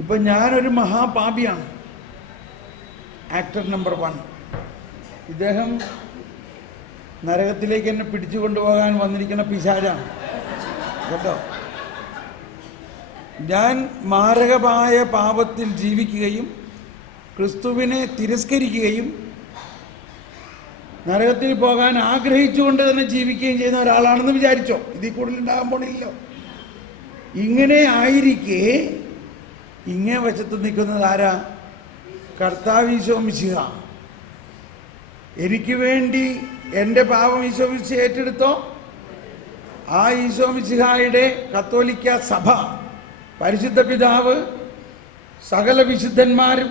ഇപ്പം ഞാനൊരു മഹാപാപിയാണ്, actor number 1. ഇദ്ദേഹം നരകത്തിലേക്ക് എന്നെ പിടിച്ചു കൊണ്ടുപോകാൻ വന്നിരിക്കുന്ന പിശാചാണ് കേട്ടോ. ഞാൻ മാരകമായ പാപത്തിൽ ജീവിക്കുകയും ക്രിസ്തുവിനെ തിരസ്കരിക്കുകയും നരകത്തിൽ പോകാൻ ആഗ്രഹിച്ചുകൊണ്ട് തന്നെ ജീവിക്കുകയും ചെയ്യുന്ന ഒരാളാണെന്ന് വിചാരിച്ചോ. ഇതിൽ കൂടുതലുണ്ടാകാൻ പോണില്ലോ. ഇങ്ങനെ ആയിരിക്കെ ഇങ്ങേ വശത്ത് നിൽക്കുന്നത് ആരാ? കർത്താവ് ഈശോ മിശിഹ. എനിക്ക് വേണ്ടി എൻ്റെ പാപം ഈശോ മിശിഹ ഏറ്റെടുത്തോ. ആ ഈശോ മിശിഹായുടെ കത്തോലിക്ക സഭ, പരിശുദ്ധ പിതാവ്, സകല വിശുദ്ധന്മാരും,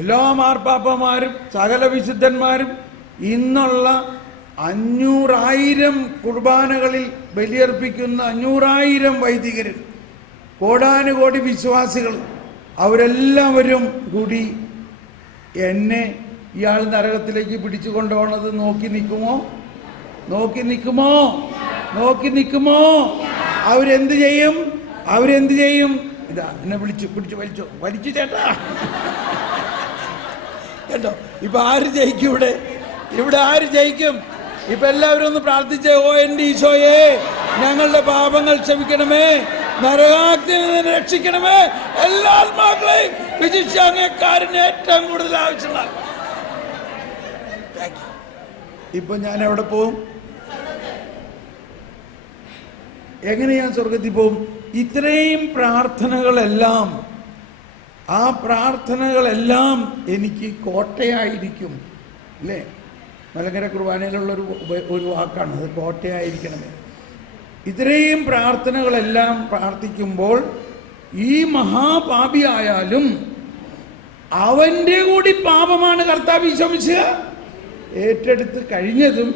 എല്ലാ മാർപ്പാപ്പമാരും, സകല വിശുദ്ധന്മാരും, ഇന്നുള്ള 500,000 കുർബാനകളിൽ ബലിയർപ്പിക്കുന്ന 500,000 വൈദികരും, കോടാനുകോടി വിശ്വാസികൾ, അവരെല്ലാവരും കൂടി എന്നെ ഇയാൾ നരകത്തിലേക്ക് പിടിച്ചു കൊണ്ടുപോകുന്നത് നോക്കി നിൽക്കുമോ? നോക്കി നിൽക്കുമോ? നോക്കി നിൽക്കുമോ? അവരെന്ത് ചെയ്യും? അവരെന്ത് ചെയ്യും? ഇതാ എന്നെ വലിച്ചു ചേട്ടാ കേട്ടോ. ഇപ്പൊ ആര് ജയിക്കും ഇവിടെ? ഇവിടെ ആര് ജയിക്കും? ഇപ്പൊ എല്ലാവരും ഒന്ന് പ്രാർത്ഥിച്ചേ. ഓ എൻ്റെ ഈശോയെ, ഞങ്ങളുടെ പാപങ്ങൾ ക്ഷമിക്കണമേ, നരകാഗ്നിയിൽ നിന്ന് രക്ഷിക്കണമേ, എല്ലാ ആത്മാക്കളെയും വിശിഷ്യ അങ്ങേക്കാരന് ഏറ്റവും കൂടുതൽ ആവശ്യമുള്ള. ഇപ്പൊ ഞാൻ എവിടെ പോവും? എങ്ങനെ ഞാൻ സ്വർഗത്തിൽ പോവും? ഇത്രയും പ്രാർത്ഥനകളെല്ലാം, ആ പ്രാർത്ഥനകളെല്ലാം എനിക്ക് കോട്ടയായിരിക്കും അല്ലേ? മലങ്കര കുർബാനയിലുള്ളൊരു ഒരു വാക്കാണ് അത്, കോട്ടയായിരിക്കണമേ. ഇത്രയും പ്രാർത്ഥനകളെല്ലാം പ്രാർത്ഥിക്കുമ്പോൾ ഈ മഹാപാപിയായാലും അവൻ്റെ കൂടി പാപമാണ് കർത്താവ് ഈശോ മിശിഹ ഏറ്റെടുത്ത് കഴിഞ്ഞതും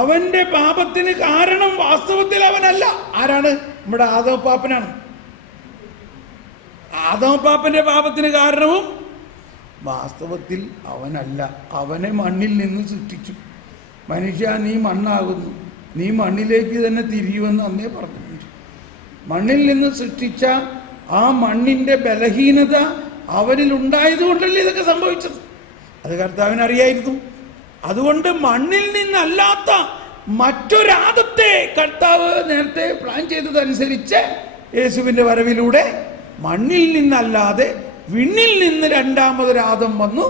അവൻ്റെ പാപത്തിന് കാരണം വാസ്തവത്തിൽ അവനല്ല. ആരാണ്? നമ്മുടെ ആദവപ്പാപ്പനാണ്. ആദവപ്പാപ്പൻ്റെ പാപത്തിന് കാരണവും വാസ്തവത്തിൽ അവനല്ല. അവനെ മണ്ണിൽ നിന്ന് സൃഷ്ടിച്ചു. മനുഷ്യ, നീ മണ്ണാകുന്നു, നീ മണ്ണിലേക്ക് തന്നെ തിരിയുമെന്ന് അന്നേ പറഞ്ഞിട്ടുണ്ട്. മണ്ണിൽ നിന്ന് സൃഷ്ടിച്ച ആ മണ്ണിൻ്റെ ബലഹീനത അവനിൽ ഉണ്ടായതുകൊണ്ടല്ലേ ഇതൊക്കെ സംഭവിച്ചത്. അത് കർത്താവിനറിയായിരുന്നു. അതുകൊണ്ട് മണ്ണിൽ നിന്നല്ലാത്ത മറ്റൊരാദത്തെ കർത്താവ് നേരത്തെ പ്ലാൻ ചെയ്തതനുസരിച്ച് യേശുവിൻ്റെ വരവിലൂടെ മണ്ണിൽ നിന്നല്ലാതെ വിണ്ണിൽ നിന്ന് രണ്ടാമതൊരാദം വന്നു.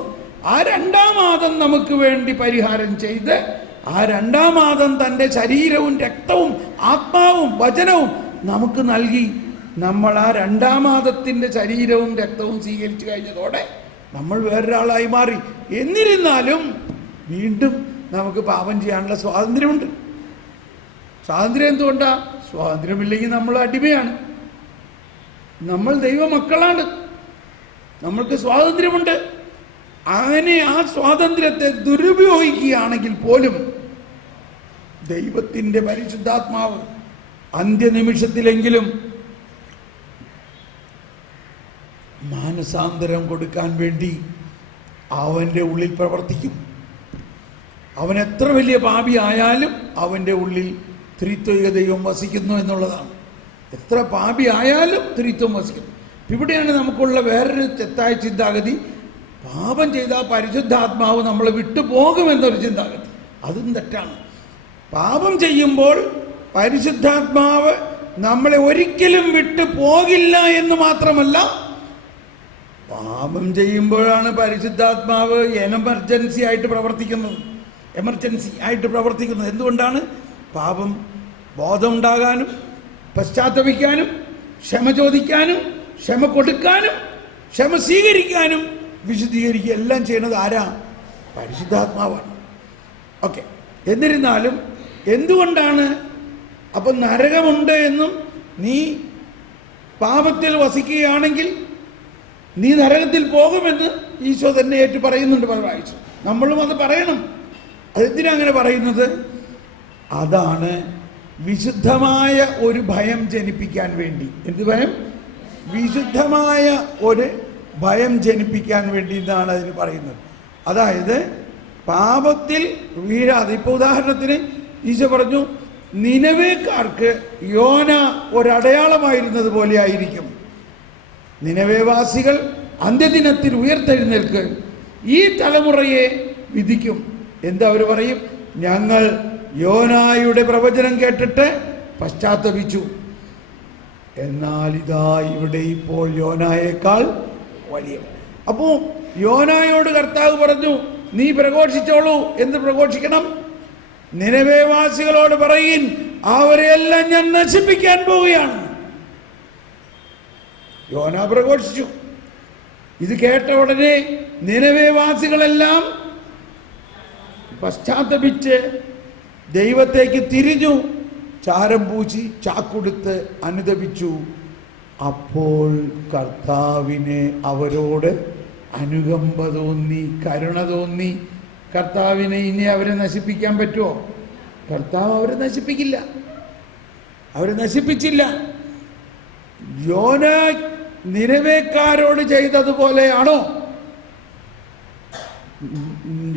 ആ രണ്ടാം ആദം നമുക്ക് വേണ്ടി പരിഹാരം ചെയ്ത് ആ രണ്ടാം ആദം തൻ്റെ ശരീരവും രക്തവും ആത്മാവും വചനവും നമുക്ക് നൽകി. നമ്മൾ ആ രണ്ടാമാദത്തിൻ്റെ ശരീരവും രക്തവും സ്വീകരിച്ചു കഴിഞ്ഞതോടെ നമ്മൾ വേറൊരാളായി മാറി. എന്നിരുന്നാലും വീണ്ടും നമുക്ക് പാപം ചെയ്യാനുള്ള സ്വാതന്ത്ര്യമുണ്ട്. സ്വാതന്ത്ര്യം എന്തുകൊണ്ടാണ്? സ്വാതന്ത്ര്യമില്ലെങ്കിൽ നമ്മൾ അടിമയാണ്. നമ്മൾ ദൈവമക്കളാണ്, നമ്മൾക്ക് സ്വാതന്ത്ര്യമുണ്ട്. അങ്ങനെ ആ സ്വാതന്ത്ര്യത്തെ ദുരുപയോഗിക്കുകയാണെങ്കിൽ പോലും ദൈവത്തിൻ്റെ പരിശുദ്ധാത്മാവ് അന്ത്യനിമിഷത്തിലെങ്കിലും മാനസാന്തരം കൊടുക്കാൻ വേണ്ടി അവൻ്റെ ഉള്ളിൽ പ്രവർത്തിക്കും. അവൻ എത്ര വലിയ പാപിയായാലും അവൻ്റെ ഉള്ളിൽ ത്രിത്വൈക ദൈവം വസിക്കുന്നു എന്നുള്ളതാണ്. എത്ര പാപിയായാലും ത്രിത്വം വസിക്കുന്നു. ഇവിടെയാണ് നമുക്കുള്ള വേറൊരു തെറ്റായ ചിന്താഗതി. പാപം ചെയ്താൽ പരിശുദ്ധാത്മാവ് നമ്മളെ വിട്ടുപോകുമെന്നൊരു ചിന്താഗതി. അതും തെറ്റാണ്. പാപം ചെയ്യുമ്പോൾ പരിശുദ്ധാത്മാവ് നമ്മളെ ഒരിക്കലും വിട്ടു പോകില്ല എന്ന് മാത്രമല്ല, പാപം ചെയ്യുമ്പോഴാണ് പരിശുദ്ധാത്മാവ് എമർജൻസി ആയിട്ട് പ്രവർത്തിക്കുന്നത്. എന്തുകൊണ്ടാണ്? പാപം ബോധമുണ്ടാകാനും പശ്ചാത്തപിക്കാനും ക്ഷമ ചോദിക്കാനും ക്ഷമ കൊടുക്കാനും ക്ഷമ സ്വീകരിക്കാനും വിശുദ്ധീകരിക്കുക എല്ലാം ചെയ്യുന്നത് ആരാ? പരിശുദ്ധാത്മാവാണ്. ഓക്കെ. എന്നിരുന്നാലും എന്തുകൊണ്ടാണ് അപ്പം നരകമുണ്ട് എന്നും നീ പാപത്തിൽ വസിക്കുകയാണെങ്കിൽ നീ നരകത്തിൽ പോകുമെന്ന് ഈശോ തന്നെ ഏറ്റു പറയുന്നുണ്ട് പല പ്രാവശ്യം. നമ്മളും അത് പറയണം. അതെന്തിനാ അങ്ങനെ പറയുന്നത്? അതാണ് വിശുദ്ധമായ ഒരു ഭയം ജനിപ്പിക്കാൻ വേണ്ടി. എന്ത് ഭയം? വിശുദ്ധമായ ഒരു ഭയം ജനിപ്പിക്കാൻ വേണ്ടി എന്നാണ് അതിന് പറയുന്നത്. അതായത് പാപത്തിൽ വീഴാതെ. ഇപ്പോൾ ഉദാഹരണത്തിന് ഈശോ പറഞ്ഞു, നിനവേക്കാർക്ക് യോന ഒരടയാളമായിരുന്നത് പോലെ ആയിരിക്കും. നിനവേവാസികൾ അന്ത്യദിനത്തിൽ ഉയർത്തെഴുന്നേൽക്ക് ഈ തലമുറയെ വിധിക്കും. എന്താ അവർ പറയും? ഞങ്ങൾ യോനായുടെ പ്രവചനം കേട്ടിട്ട് പശ്ചാത്തപിച്ചു, എന്നാൽ ഇതാ ഇവിടെ ഇപ്പോൾ യോനായേക്കാൾ വലിയ. അപ്പോൾ യോനായോട് കർത്താവ് പറഞ്ഞു, നീ പ്രഘോഷിച്ചോളൂ. എന്ത് പ്രഘോഷിക്കണം? നിനവേവാസികളോട് പറയിൻ, അവരെയെല്ലാം ഞാൻ നശിപ്പിക്കാൻ പോവുകയാണ്. യോന പ്രഘോഷിച്ചു. ഇത് കേട്ട ഉടനെ നിനവേവാസികളെല്ലാം പശ്ചാത്തപിച്ച് ദൈവത്തേക്ക് തിരിഞ്ഞു, ചാരം പൂശി ചാക്കുടുത്ത് അനുതപിച്ചു. അപ്പോൾ കർത്താവിന് അവരോട് അനുകമ്പ തോന്നി, കരുണ തോന്നി. കർത്താവിനെ ഇനി അവരെ നശിപ്പിക്കാൻ പറ്റുമോ? കർത്താവ് അവരെ നശിപ്പിക്കില്ല, അവരെ നശിപ്പിച്ചില്ല. യോന നിനവേക്കാരോട് ചെയ്തതുപോലെയാണോ?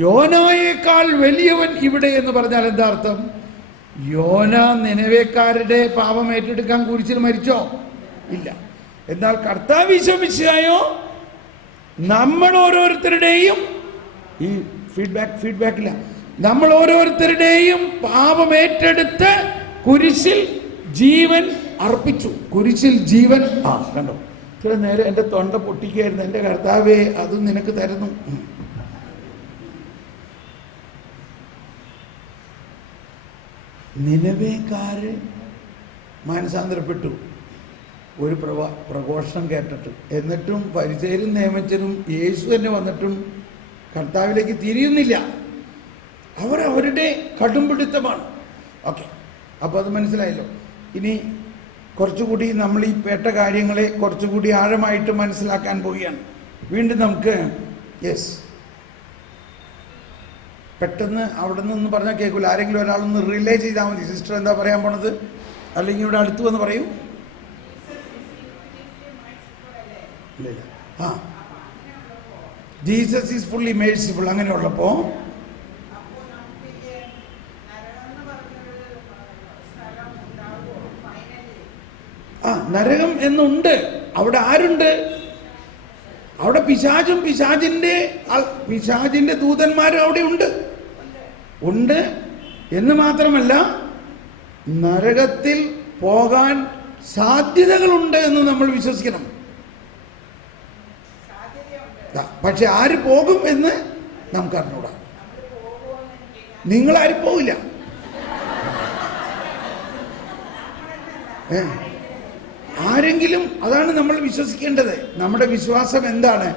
യോനായേക്കാൾ വലിയവൻ ഇവിടെ എന്ന് പറഞ്ഞാൽ എന്താ അർത്ഥം? യോന നിനവേക്കാരുടെ പാപം ഏറ്റെടുക്കാൻ കുരിശിൽ മരിച്ചോ? ഇല്ല. എന്നാൽ കർത്താവ് വിശ്വസിച്ചായോ? നമ്മൾ ഓരോരുത്തരുടെയും ഈ ഫീഡ്ബാക്കില്ല, നമ്മൾ ഓരോരുത്തരുടെയും പാപം ഏറ്റെടുത്ത് കുരിശിൽ ജീവൻ അർപ്പിച്ചു. കുരിശിൽ ജീവൻ. കണ്ടോ, ഇത്ര നേരം എൻ്റെ തൊണ്ട പൊട്ടിക്കായിരുന്നു. എൻ്റെ കർത്താവേ, അത് നിനക്ക് തരുന്നു. നിനവേക്കാര് മാനസാന്തരപ്പെട്ടു ഒരു പ്രഘോഷണം കേട്ടിട്ട്. എന്നിട്ടും പരിസരും നിയമച്ചനും യേശു തന്നെ വന്നിട്ടും കർത്താവിലേക്ക് തിരിയുന്നില്ല. അവരവരുടെ കടുംപിടുത്തമാണ്. ഓക്കെ, അപ്പോൾ അത് മനസ്സിലായല്ലോ. ഇനി കുറച്ചുകൂടി നമ്മൾ ഈ പേട്ട കാര്യങ്ങളെ കുറച്ചുകൂടി ആഴമായിട്ട് മനസ്സിലാക്കാൻ പോവുകയാണ്. വീണ്ടും നമുക്ക് പെട്ടെന്ന് അവിടെ നിന്ന് പറഞ്ഞാൽ കേൾക്കില്ല. ആരെങ്കിലും ഒരാളൊന്ന് റിലേ ചെയ്താൽ മതി. സിസ്റ്റർ എന്താ പറയാൻ പോണത്? അല്ലെങ്കിൽ ഇവിടെ അടുത്ത് വന്ന് പറയൂ. Jesus is fully merciful. അങ്ങനെയുള്ളപ്പോൾ നരകം എന്നുണ്ട്. അവിടെ ആരുണ്ട്? അവിടെ പിശാചും പിശാചിന്റെ ദൂതന്മാരും അവിടെ ഉണ്ട് എന്ന് മാത്രമല്ല, നരകത്തിൽ പോകാൻ സാധ്യതകളുണ്ട് എന്ന് നമ്മൾ വിശ്വസിക്കണം. പക്ഷെ ആര് പോകും എന്ന് നമുക്ക് അറിഞ്ഞൂടാ. നിങ്ങളാരും പോവില്ല. ആരെങ്കിലും, അതാണ് നമ്മൾ വിശ്വസിക്കേണ്ടത്. നമ്മുടെ വിശ്വാസം എന്താണ്?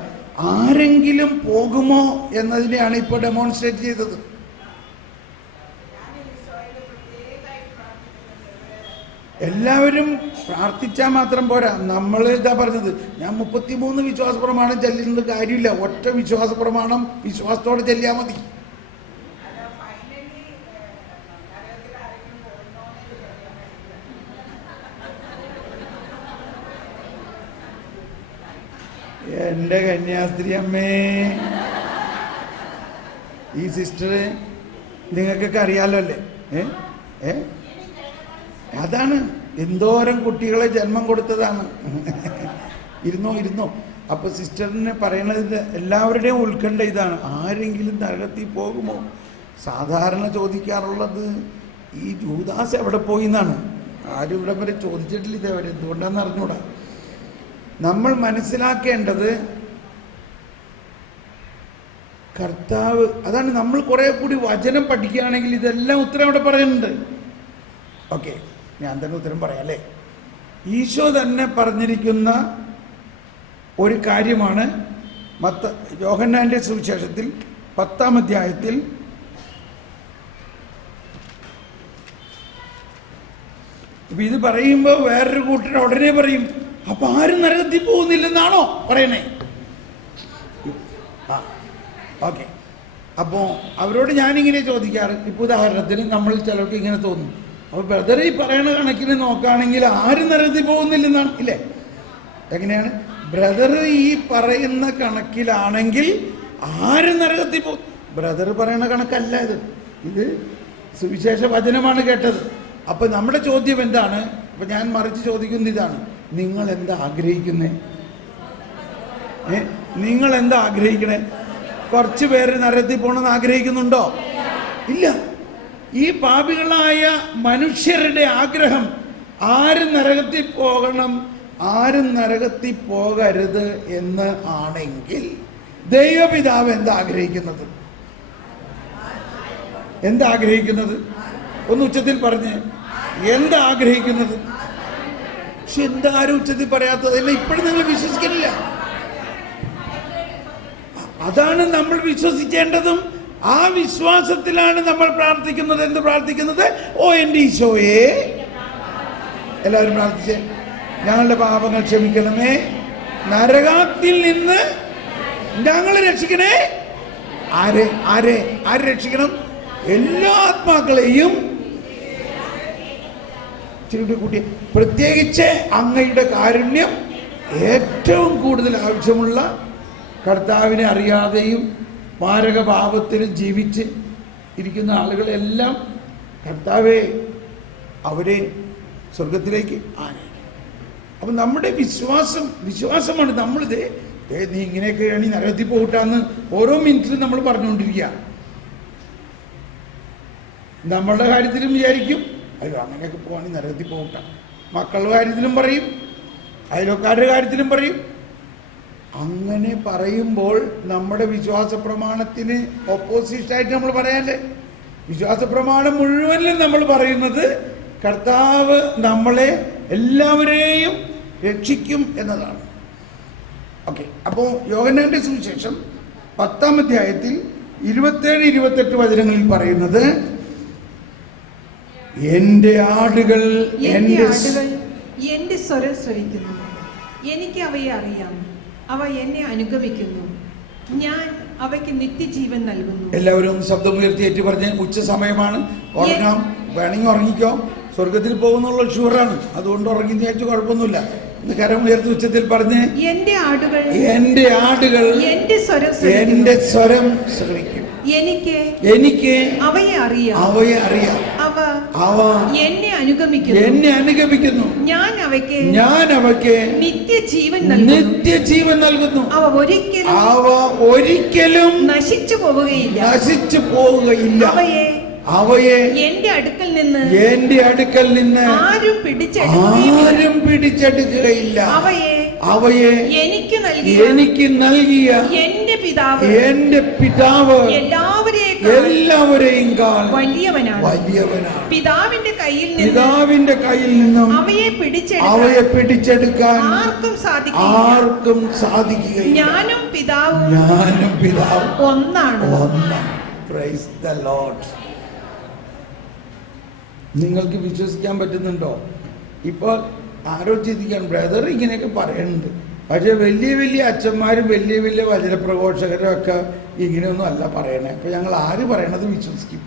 ആരെങ്കിലും പോകുമോ എന്നതിനെയാണ് ഇപ്പോൾ ഡെമോൺസ്ട്രേറ്റ് ചെയ്തത്. എല്ലാവരും പ്രാർത്ഥിച്ചാൽ മാത്രം പോരാ. നമ്മൾ ഇതാ പറഞ്ഞത്, ഞാൻ 33 വിശ്വാസ പ്രമാണം ചെല്ലുന്നത് കാര്യമില്ല. ഒറ്റ വിശ്വാസ പ്രമാണം വിശ്വാസത്തോടെ ചെല്ലിയാൽ മതി. എൻ്റെ കന്യാസ്ത്രീ അമ്മേ, ഈ സിസ്റ്റർ നിങ്ങൾക്കൊക്കെ അറിയാലോ അല്ലേ? അതാണ്, എന്തോരം കുട്ടികളെ ജന്മം കൊടുത്തതാണ്. ഇരുന്നോ. അപ്പൊ സിസ്റ്ററിന് പറയണത് എല്ലാവരുടെയും ഉത്കണ്ഠ ഇതാണ്, ആരെങ്കിലും നരകത്തിൽ പോകുമോ? സാധാരണ ചോദിക്കാറുള്ളത് ഈ ജൂദാസ് എവിടെ പോയി എന്നാണ്. ആരും ഇവിടെ വരെ ചോദിച്ചിട്ടില്ല ഇതേവരെ. എന്തുകൊണ്ടാണെന്ന് അറിഞ്ഞൂടാ. നമ്മൾ മനസ്സിലാക്കേണ്ടത് കർത്താവ്, അതാണ് നമ്മൾ കുറെ കൂടി വചനം പഠിക്കുകയാണെങ്കിൽ ഇതെല്ലാം ഉത്തരം അവിടെ പറയുന്നുണ്ട്. ഓക്കെ, ഞാൻ തന്നെ ഉത്തരം പറയാം അല്ലേ? ഈശോ തന്നെ പറഞ്ഞിരിക്കുന്ന ഒരു കാര്യമാണ് യോഹന്നാന്റെ സുവിശേഷത്തിൽ 10-ാം അധ്യായത്തിൽ ഇപ്പം ഇത് പറയുമ്പോൾ വേറൊരു കൂട്ടർ ഉടനെ പറയും, അപ്പൊ ആരും നരകത്തിൽ പോകുന്നില്ലെന്നാണോ പറയണേ? ഓക്കെ, അപ്പോൾ അവരോട് ഞാനിങ്ങനെ ചോദിക്കാറ്. ഇപ്പോൾ ഉദാഹരണത്തിന് നമ്മൾ ചിലർക്ക് ഇങ്ങനെ തോന്നും, അപ്പോൾ ബ്രദർ ഈ പറയണ കണക്കിന് നോക്കുകയാണെങ്കിൽ ആരും നരകത്തിൽ പോകുന്നില്ലെന്നാണ് ഇല്ലേ? എങ്ങനെയാണ്? ബ്രദർ ഈ പറയുന്ന കണക്കിലാണെങ്കിൽ ആരും നരകത്തിൽ പോകും. ബ്രദർ പറയണ കണക്കല്ല ഇത് സുവിശേഷ വചനമാണ് കേട്ടത്. അപ്പം നമ്മുടെ ചോദ്യം എന്താണ്? അപ്പം ഞാൻ മറിച്ച് ചോദിക്കുന്ന ഇതാണ്, നിങ്ങൾ എന്താ ആഗ്രഹിക്കുന്നത്? നിങ്ങൾ എന്താ ആഗ്രഹിക്കണേ? കുറച്ച് പേര് നരകത്തിൽ പോകണമെന്ന് ആഗ്രഹിക്കുന്നുണ്ടോ? ഇല്ല. ഈ പാപികളായ മനുഷ്യരുടെ ആഗ്രഹം ആരും നരകത്തിൽ പോകണം, ആരും നരകത്തിൽ പോകരുത് എന്ന് ആണെങ്കിൽ ദൈവപിതാവ് എന്താ ആഗ്രഹിക്കുന്നത്? എന്താ ആഗ്രഹിക്കുന്നത്? ഒന്ന് ഉച്ചത്തിൽ പറഞ്ഞ്, എന്താ ആഗ്രഹിക്കുന്നത്? പക്ഷെ എന്താ ആരും ഉച്ചത്തിൽ പറയാത്തത്? എന്നെ ഇപ്പോഴും നിങ്ങൾ വിശ്വസിക്കുന്നില്ല. അതാണ് നമ്മൾ വിശ്വസിക്കേണ്ടതും. ആ വിശ്വാസത്തിലാണ് നമ്മൾ പ്രാർത്ഥിക്കുന്നത്. എന്ത് പ്രാർത്ഥിക്കുന്നത്? ഓ എൻ്റെ ഈശോയെ, എല്ലാവരും പ്രാർത്ഥിച്ചേ, ഞങ്ങളുടെ പാപങ്ങൾ ക്ഷമിക്കണമേ, നരകത്തിൽ നിന്ന് ഞങ്ങളെ രക്ഷിക്കണേ. ആരെ ആരെ ആര് രക്ഷിക്കണം? എല്ലാ ആത്മാക്കളെയും, കൂട്ടി പ്രത്യേകിച്ച് അങ്ങയുടെ കാരുണ്യം ഏറ്റവും കൂടുതൽ ആവശ്യമുള്ള കർത്താവിനെ അറിയാതെയും മാരകപാപത്തിലും ജീവിച്ച് ഇരിക്കുന്ന ആളുകളെല്ലാം കർത്താവെ അവരെ സ്വർഗത്തിലേക്ക് ആനയിക്കും. അപ്പം നമ്മുടെ വിശ്വാസമാണ് നമ്മളിത് നീ ഇങ്ങനെയൊക്കെയാണ് ഈ നരകത്തിൽ പോകട്ടാന്ന് ഓരോ മിനിറ്റിലും നമ്മൾ പറഞ്ഞുകൊണ്ടിരിക്കുക. നമ്മളുടെ കാര്യത്തിലും വിചാരിക്കും അയ്യോ അങ്ങനെയൊക്കെ പോവാണെങ്കിൽ നരകത്തിൽ പോകട്ട. മക്കളുടെ കാര്യത്തിലും പറയും, അയൽവക്കാരുടെ കാര്യത്തിലും പറയും. അങ്ങനെ പറയുമ്പോൾ നമ്മുടെ വിശ്വാസ പ്രമാണത്തിന് ഓപ്പോസിറ്റായിട്ട് നമ്മൾ പറയാല്ലേ? വിശ്വാസ പ്രമാണം മുഴുവനിലും നമ്മൾ പറയുന്നത് കർത്താവ് നമ്മളെ എല്ലാവരെയും രക്ഷിക്കും എന്നതാണ്. ഓക്കെ, അപ്പോൾ യോഹന്നാന്റെ സുവിശേഷം 10-ാം അധ്യായത്തിൽ 27-28 വചനങ്ങളിൽ പറയുന്നത്, എൻ്റെ ആടുകൾ എൻ്റെ സ്വരം ശ്രവിക്കുന്നു, എനിക്ക് അവയെ അറിയാം, അവ എന്നെ അനുഗമിക്കുന്നു, ഞാൻ അവയ്ക്ക് നിത്യജീവൻ നൽകുന്നു. എല്ലാവരും ഒന്ന് ശബ്ദം ഉയർത്തി ഏറ്റു പറഞ്ഞ്, ഉച്ച സമയമാണ്, ഉറങ്ങാം, വേണമെങ്കിൽ ഉറങ്ങിക്കോ, സ്വർഗത്തിൽ പോകുന്നുള്ള ഷുവറാണ്, അതുകൊണ്ട് ഉറങ്ങി നേറ്റ് കുഴപ്പമൊന്നുമില്ല. കരം ഉയർത്തി ഉച്ചത്തിൽ പറഞ്ഞ്, എൻ്റെ ആടുകൾ എൻ്റെ സ്വരം ശ്രവിക്കും, എനിക്ക് അവയെ അറിയാം, അവ എന്നെ അനുഗമിക്കുന്നു, ഞാൻ അവയ്ക്ക് നിത്യജീവൻ നൽകുന്നു, അവ ഒരിക്കലും നശിച്ചു പോവുകയില്ല, അവയെ എന്റെ അടുക്കൽ നിന്ന് ആരും പിടിച്ചെടുക്കുകയില്ല, അവയെ എനിക്ക് നൽകിയ എന്റെ പിതാവ് എല്ലാവരെയും വലിയവനാണ്. പിതാവിന്റെ കയ്യിൽ നിന്നും അവയെ പിടിച്ചെടുക്കാൻ ആർക്കും സാധിക്കുകയില്ല. ഞാനും പിതാവും ഒന്നാണ്. Praise the Lord. നിങ്ങൾക്ക് വിശ്വസിക്കാൻ പറ്റുന്നുണ്ടോ? ഇപ്പോൾ ആരോ ചിന്തിക്കാൻ, ബ്രദർ ഇങ്ങനെയൊക്കെ പറയുന്നുണ്ട്, പക്ഷെ വലിയ വലിയ അച്ഛന്മാരും വലിയ വലിയ വചനപ്രഘോഷകരും ഒക്കെ ഇങ്ങനെയൊന്നും അല്ല പറയണേ. അപ്പം ഞങ്ങൾ ആര് പറയണത് വിശ്വസിക്കും?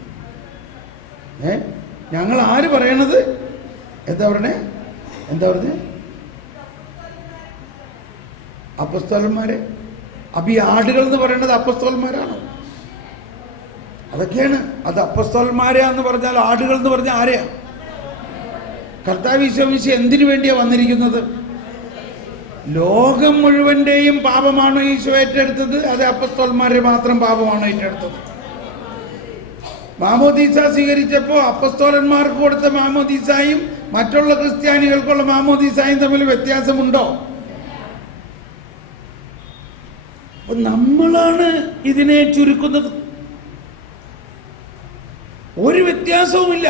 ഞങ്ങൾ ആര് പറയണത്? എന്താ പറഞ്ഞേ? അപ്പസ്തോലന്മാരെ. അപ്പം ഈ ആടുകൾ എന്ന് പറയുന്നത് അപ്പസ്തോലന്മാരാണോ? അതൊക്കെയാണ്. അത് അപ്പസ്തോലന്മാരെന്ന് പറഞ്ഞാൽ ആടുകൾ എന്ന് പറഞ്ഞാൽ ആരെയാ? കർത്താവ് ഈശോ എന്തിനു വേണ്ടിയാ വന്നിരിക്കുന്നത്? ലോകം മുഴുവന്റെയും പാപമാണോ ഈശോ ഏറ്റെടുത്തത്? അത് അപ്പസ്തോലന്മാരെ മാത്രം പാപമാണോ ഏറ്റെടുത്തത്? മാമോദീസ സ്വീകരിച്ചപ്പോൾ അപ്പസ്തോലന്മാർക്ക് കൊടുത്ത മാമോദീസായും മറ്റുള്ള ക്രിസ്ത്യാനികൾക്കുള്ള മാമോദീസായും തമ്മിൽ വ്യത്യാസമുണ്ടോ? അപ്പൊ നമ്മളാണ് ഇതിനെ ചുരുക്കുന്നത്. ഒരു വ്യത്യാസവുമില്ല.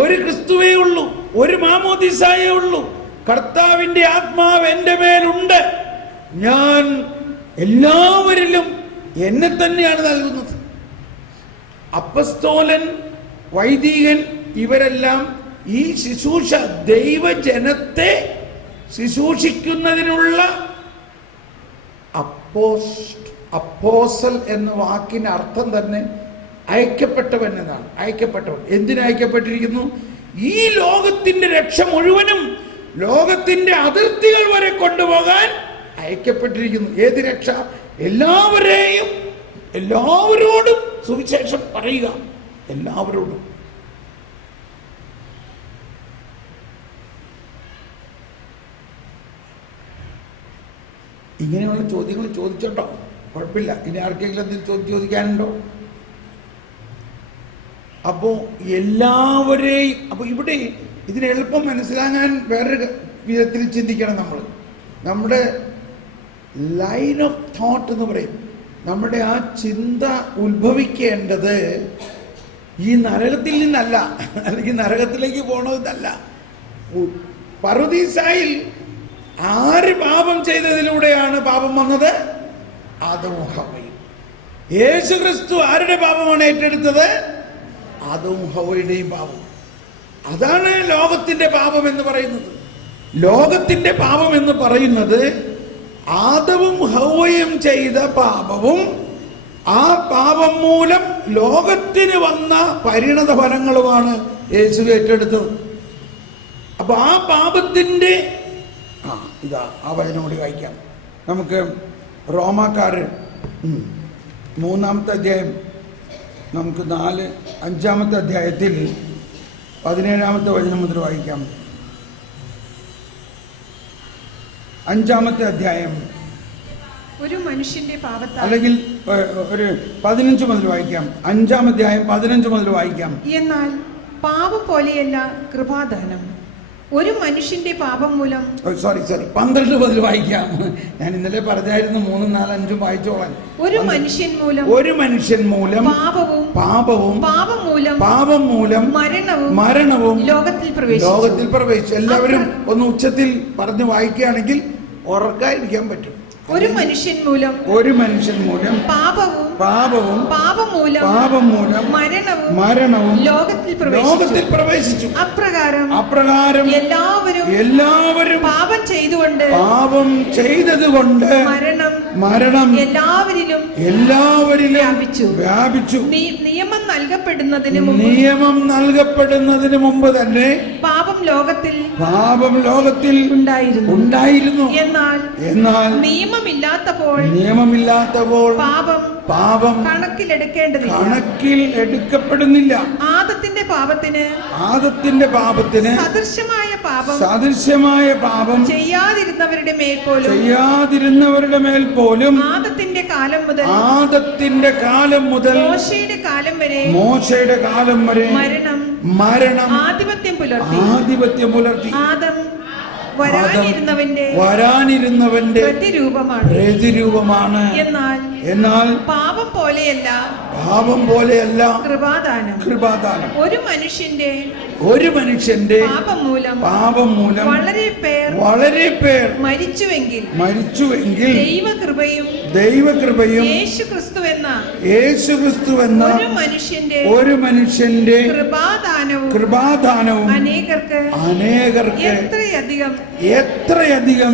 ഒരു ക്രിസ്തുവേ ഉള്ളൂ, ഒരു മാമോദീസായേ ഉള്ളൂ. കർത്താവിൻ്റെ ആത്മാവ് എൻ്റെ മേലുണ്ട്. ഞാൻ എല്ലാവരിലും എന്നെ തന്നെയാണ് നൽകുന്നത്. അപ്പസ്തോലൻ, വൈദികൻ, ഇവരെല്ലാം ഈ ശുശ്രൂഷ ദൈവജനത്തെ ശുശ്രൂഷിക്കുന്നതിനുള്ള അപ്പോസൽ എന്ന വാക്കിന് അർത്ഥം തന്നെ അയക്കപ്പെട്ടവൻ എന്നാണ്. അയക്കപ്പെട്ടവൻ. എന്തിനയക്കപ്പെട്ടിരിക്കുന്നു? ഈ ലോകത്തിന്റെ രക്ഷ മുഴുവനും ലോകത്തിന്റെ അതിർത്തികൾ വരെ കൊണ്ടുപോകാൻ അയക്കപ്പെട്ടിരിക്കുന്നു. ഏത് രക്ഷ? എല്ലാവരോടും സുവിശേഷം പറയുക. എല്ലാവരോടും. ഇങ്ങനെയുള്ള ചോദ്യങ്ങൾ ചോദിച്ചോട്ടോ, കുഴപ്പമില്ല. ഇനി ആർക്കെങ്കിലും എന്തെങ്കിലും ചോദിക്കാനുണ്ടോ? അപ്പോൾ എല്ലാവരെയും, അപ്പോൾ ഇവിടെ ഇതിന് എളുപ്പം മനസ്സിലാകാൻ വേറൊരു വിധത്തിൽ ചിന്തിക്കണം. നമ്മുടെ ലൈൻ ഓഫ് തോട്ട് എന്ന് പറയും, നമ്മുടെ ആ ചിന്ത ഉത്ഭവിക്കേണ്ടത് ഈ നരകത്തിൽ നിന്നല്ല, അല്ലെങ്കിൽ നരകത്തിലേക്ക് പോകണമെന്നല്ല. പറുദീസായിൽ ആര് പാപം ചെയ്തതിലൂടെയാണ് പാപം വന്നത്? ആദവും ഹവ്വയും. യേശു ക്രിസ്തു ആരുടെ പാപമാണ് ഏറ്റെടുത്തത്? ആദവും ഹവ്വയുടെയും പാപം. അതാണ് ലോകത്തിന്റെ പാപം എന്ന് പറയുന്നത്. ലോകത്തിന്റെ പാപം എന്ന് പറയുന്നത് ആദവും ഹവ്വയും ചെയ്ത പാപവും ആ പാപം മൂലം ലോകത്തിന് വന്ന പരിണത ഫലങ്ങളുമാണ് യേശു ഏറ്റെടുത്തത്. അപ്പൊ ആ പാപത്തിന്റെ ഇതാ ആ വചനം കൂടി വായിക്കാം നമുക്ക്. റോമാക്കാര് 3-ാമത്തെ അധ്യായം, നമുക്ക് 5-ാമത്തെ അധ്യായത്തിൽ 17-ാമത്തെ വചനം മുതൽ വായിക്കാം. 5-ാമത്തെ അധ്യായം, ഒരു മനുഷ്യന്റെ പാപത്താൽ, അല്ലെങ്കിൽ ഒരു 15 മുതൽ വായിക്കാം. 5-ാം അധ്യായം 15 മുതൽ വായിക്കാം. എന്നാൽ പാപം പോലെയല്ല കൃപാദാനം. ഒരു മനുഷ്യന്റെ പാപം മൂലം, സോറി 12 മുതൽ വായിക്കാം. ഞാൻ ഇന്നലെ പറഞ്ഞായിരുന്നു 3, 4, 5 വായിച്ചോളാൻ. ഒരു മനുഷ്യൻ മൂലം പാപവും പാപം മൂലം മരണവും ലോകത്തിൽ പ്രവേശിച്ചു. എല്ലാവരും ഒന്ന് ഉച്ചത്തിൽ പറഞ്ഞ് വായിക്കുകയാണെങ്കിൽ ഉറക്കാതിരിക്കാൻ പറ്റും. ഒരു മനുഷ്യൻ മൂലം പാപവും പാപം മൂലം മരണവും ലോകത്തിൽ പ്രവേശിച്ചു. അപ്രകാരം എല്ലാവരും പാപം ചെയ്തതുകൊണ്ട് മരണം എല്ലാവരിലും വ്യാപിച്ചു. നിയമം നൽകപ്പെടുന്നതിന് മുമ്പ് തന്നെ പാപം ലോകത്തിൽ ഉണ്ടായിരുന്നു. എന്നാൽ നിയമമില്ലാത്തപ്പോൾ പാപം കണക്കിലെടുക്കപ്പെടുന്നില്ല. ആദത്തിന്റെ പാപത്തിന് സദൃശമായ പാപം ചെയ്യാതിരുന്നവരുടെ മേൽ പോലും ആദത്തിന്റെ കാലം മുതൽ മോശയുടെ കാലം വരെ മരണം ആധിപത്യം പുലർത്തി. ആദം വരാനിരുന്നവന്റെ പ്രതിരൂപമാണ്. എന്നാൽ പാപം പോലെയല്ല കൃപാദാനം. ഒരു മനുഷ്യന്റെ പാപം മൂലം വളരെ പേർ മരിച്ചുവെങ്കിൽ ദൈവകൃപയും യേശുക്രിസ്തു എന്ന ഒരു മനുഷ്യന്റെ കൃപാദാനവും അനേകർക്ക് എത്രയധികം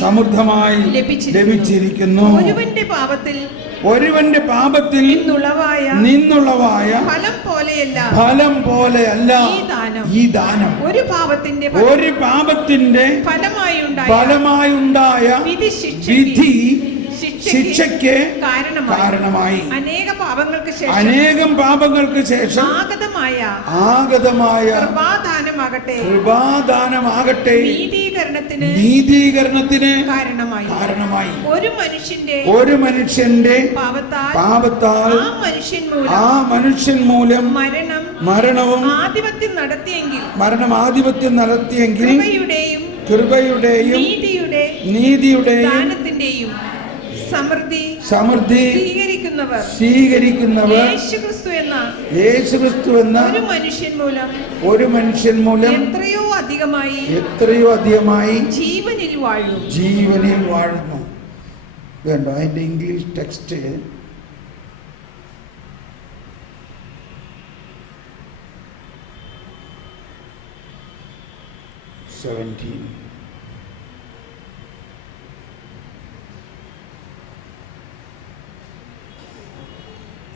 സമൃദ്ധമായി ലഭിച്ചിരിക്കുന്നു. ഒരുവന്റെ പാപത്തിൽ നിന്നുളവായ ഫലം പോലെയല്ല ഈ ദാനം. ഒരു പാപത്തിന്റെ ഫലമായുണ്ടായ വിധി ശിക്ഷയ്ക്ക് കാരണമായി. അനേകം പാപങ്ങൾക്ക് ശേഷം ആഗതമായ കൃപാദാനമാകട്ടെ നീതീകരണത്തിന് കാരണമായി. ഒരു മനുഷ്യന്റെ പാപത്താൽ ആ മനുഷ്യൻ മൂലം മരണവും മരണം ആധിപത്യം നടത്തിയെങ്കിൽ കൃപയുടെയും നീതിയുടെയും സമൃദ്ധി സ്വീകരിക്കുന്നവർ യേശുക്രിസ്തു എന്ന ഒരു മനുഷ്യൻ മൂലം എത്രയോ അധികമായി ജീവനിൽ വാഴുന്നു. വേണ്ടോ അതിന്റെ ഇംഗ്ലീഷ് ടെക്സ്റ്റ്?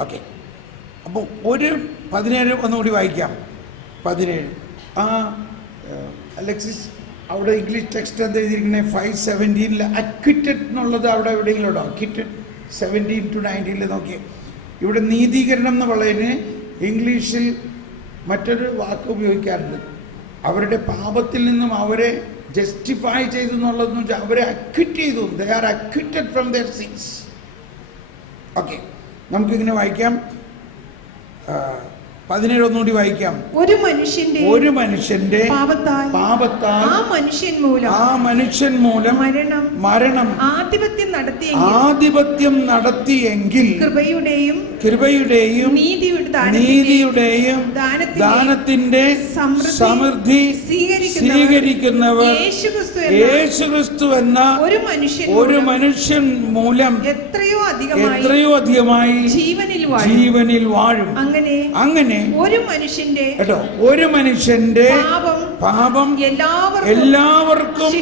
ഓക്കെ, അപ്പോൾ ഒരു 17 ഒന്നുകൂടി വായിക്കാം. 17 അലക്സിസ്, അവിടെ ഇംഗ്ലീഷ് ടെക്സ്റ്റ് എന്താ എഴുതിയിരിക്കുന്നത്? 5:17 അക്വിറ്റഡ് എന്നുള്ളത് അവിടെ എവിടെയെങ്കിലും ഉണ്ടോ? അക്വിറ്റഡ് 17-19 നോക്കിയേ. ഇവിടെ നീതീകരണം എന്ന് പറയുന്നതിന് ഇംഗ്ലീഷിൽ മറ്റൊരു വാക്ക് ഉപയോഗിക്കാറുണ്ട്. അവരുടെ പാപത്തിൽ നിന്നും അവരെ ജസ്റ്റിഫൈ ചെയ്തു എന്നുള്ളതെന്ന് വെച്ചാൽ അവരെ അക്വിറ്റ് ചെയ്തു. They are acquitted from their sins. Okay, നമുക്കിങ്ങനെ വായിക്കാം. 17 ഒന്നുകൂടി വായിക്കാം. ഒരു മനുഷ്യന്റെ പാപത്താൽ ആ മനുഷ്യൻ മൂലം മരണം ആധിപത്യം നടത്തിയെങ്കിൽ കൃപയുടെയും നീതിയുടെയും ദാനത്തിന്റെ സമൃദ്ധി സ്വീകരിക്കുന്നവർ യേശുക്രിസ്തു എന്ന ഒരു മനുഷ്യൻ മൂലം എത്രയോ അധികമായി ജീവനിൽ വാഴും. അങ്ങനെ ഒരു മനുഷ്യന്റെ പാപം എല്ലാവർക്കും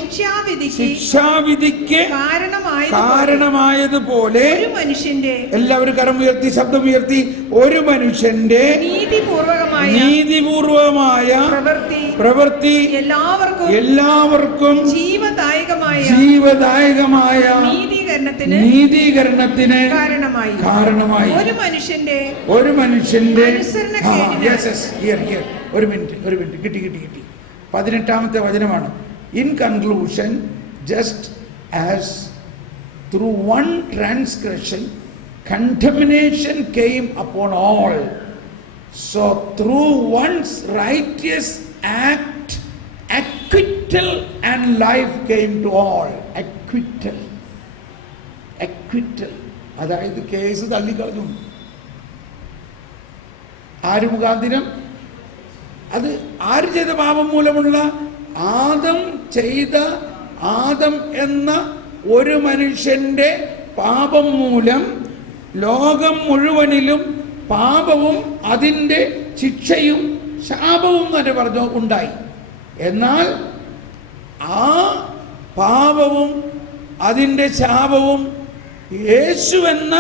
ശിക്ഷാവിധിക്ക് കാരണമായതുപോലെ എല്ലാവരും കരമുയർത്തി ശബ്ദമുയർത്തി ഒരു മനുഷ്യന്റെ നീതിപൂർവമായ പ്രവൃത്തി എല്ലാവർക്കും ജീവദായകമായ നീതീകരണത്തിന് കാരണമായി. ഒരു മനുഷ്യന്റെ ഒരു മിനിറ്റ് കിട്ടി 18ാമത്തെ വചനമാണ്. In conclusion, just as through one transgression contamination came upon all, so through one's righteous act acquittal and life came to all. acquittal അതായത് കേസ് തള്ളിക്കളഞ്ഞു. ആര് മുഖാന്തിരം? അത് ആര് ചെയ്ത പാപം മൂലമുള്ള? ആദം എന്ന ഒരു മനുഷ്യന്റെ പാപം മൂലം ലോകം മുഴുവനിലും പാപവും അതിൻ്റെ ശിക്ഷയും ശാപവും തന്നെ പറഞ്ഞു ഉണ്ടായി. എന്നാൽ ആ പാപവും അതിൻ്റെ ശാപവും യേശു എന്ന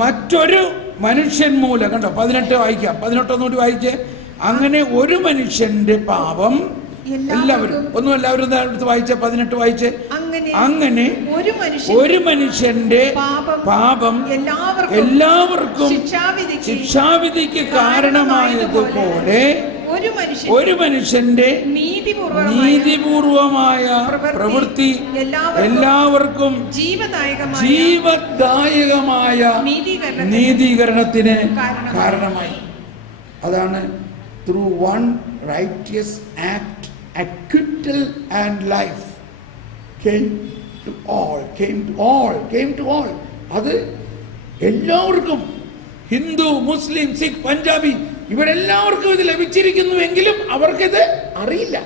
മറ്റൊരു മനുഷ്യൻ മൂലം, കണ്ടോ 18 വായിക്കാം, 18 ഒന്നുകൂടി വായിച്ചേ. അങ്ങനെ ഒരു മനുഷ്യന്റെ പാപം എല്ലാവരും എടുത്ത് വായിച്ച 18 വായിച്ച്. അങ്ങനെ ഒരു മനുഷ്യന്റെ പാപം എല്ലാവർക്കും ശിക്ഷാവിധിക്ക് കാരണമായതുപോലെ ഒരു മനുഷ്യന്റെ നീതിപൂർവമായ പ്രവൃത്തി എല്ലാവർക്കും ജീവദായകമായ നീതീകരണത്തിന് കാരണമായി. അതാണ് through one righteous act acquittal and life came to all. അത് എല്ലാവർക്കും, ഹിന്ദു, മുസ്ലിം, സിഖ്, പഞ്ചാബി ഇവരെല്ലാവർക്കും ഇത് ലഭിച്ചിരിക്കുന്നുവെങ്കിലും അവർക്കിത് അറിയില്ല.